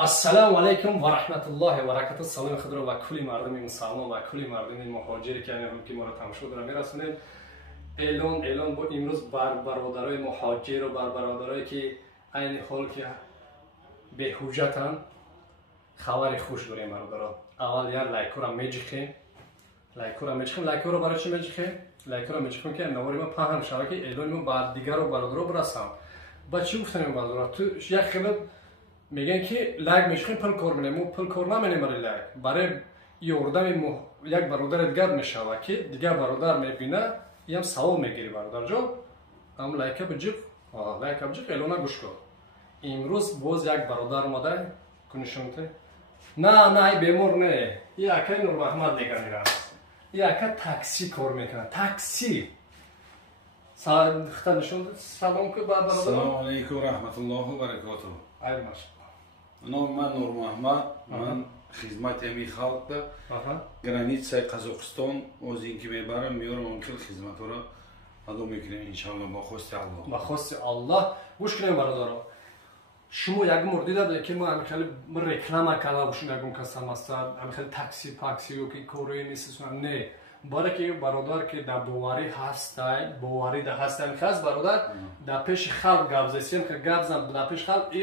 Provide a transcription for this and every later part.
السلام علیکم و رحمت الله و برکاته. سلام خدا و کلی مردم مسلمان و کلی مردم مهاجری که همون که ما را تماشا دارن میرسونیم. اعلان با امروز برادرای مهاجر و برادرایی که عین حال که به حجتن خبر خوش داریم برادران. اول یار لایک را میجخیم. لایک را برای چی میجخیم؟ لایک را میجخیم که نواری ما پاهم شود که اعلان ما بعد دیگر رو برادرها برسام. با چی گفتیم برادرها؟ تو یک خیلی میگن که لایک میشیم پل کار می‌کنیم، پل کار نمی‌کنیم برای لایک. برای یوردم یک برادر دیگر میشود که دیگر برادر میبینه، هم سوال میگیری برادر جان. هم لایک بجیب، اعلان گوش کن. امروز باز یک برادر اومده کنشونته. نه ای بیمار نه. یکی نور محمد نگران است. یکی تاکسی کار میکنه. تاکسی. سلام که برادر. السلام علیکم و رحمت الله و برکاته. ای ماشاءالله. من نور محمد. من خدمت امی خلق ده. گرانیتسای قزاقستان از اینکه میبرم میارم اونکل خدمت را ادامه میکنیم انشالله با خواست الله. با خواست الله. گوش کنیم برادرها. شما یک موردی داره که ما خیلی رکلام کردیم باشیم یکم کسان است. خیلی تاکسی و که کوری نیست نه. برای که برادر که در باوری هستن، باوری ده هستن خاص برادر در پیش خلق گابزیسیم که گابزم در پیش خلق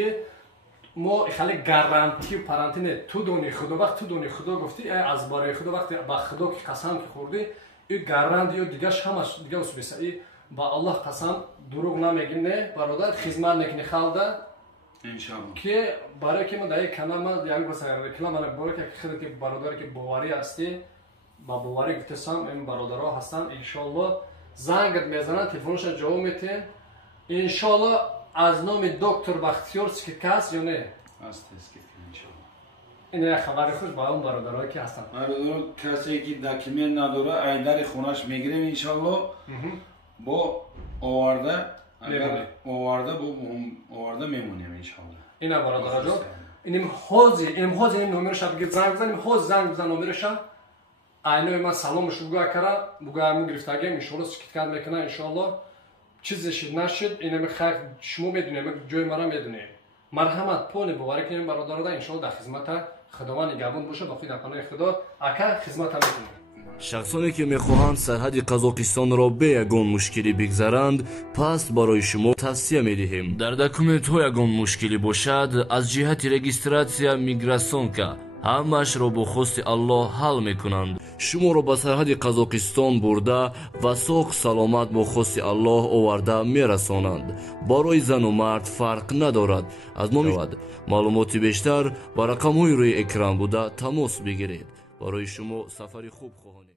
ما خیلی گارانتی و پرانتینه تو دونی خدا وقت تو دونی خدا گفتی از برای خدا وقتی با خدا که قسم که خوردی این گارانتی و دیگه همش دیگه اسبیسه با الله قسم دروغ نمیگیم نه برادر خدمت نکنی خالده انشالله که برای که ما در یک کانال ما یعنی مثلا رکلام برای که خیلی که برادر که باوری هستی با باوری گفتم این برادرها هستن انشالله زنگت میزنن تلفنش جواب میتین انشالله از نام دکتر بختیار سکیکاس یا نه است انشالله این خبر خوش با اون برادرها که هستن برادر کسی که دکمنت نداره ایدر خونش میگیریم انشالله با آورده اگر آورده میمونیم انشالله اینا برادرها جو اینم حوزی نمرش بگید زنگ بزنیم حوز زنگ بزن نمرش اینو من سلامش بگو همون گرفتگی انشالله سکیکاس میکنه انشالله چیزش نشد اینم خیر شما میدونید جای مرا میدونید مرحمت پول بواره که این برادر ده انشالله در خدمت خداوند نگهبان باشه با در پناه خدا اکا خدمت هم میکنه. شخصانی که میخواهند سرحد قزاقستان را به یگان مشکلی بگذرند پس برای شما توصیه میدهیم در دکومنت ها یگان مشکلی باشد از جهت رجیستراسیا میگراسیونکا همش را با خواست الله حل میکنند شما را به سرحد قزاقستان برده و ساق سلامت با خواست الله آورده میرسانند برای زن و مرد فرق ندارد از ما معلومات بیشتر با رقم های روی اکران بوده تماس بگیرید برای شما سفری خوب خواهانید.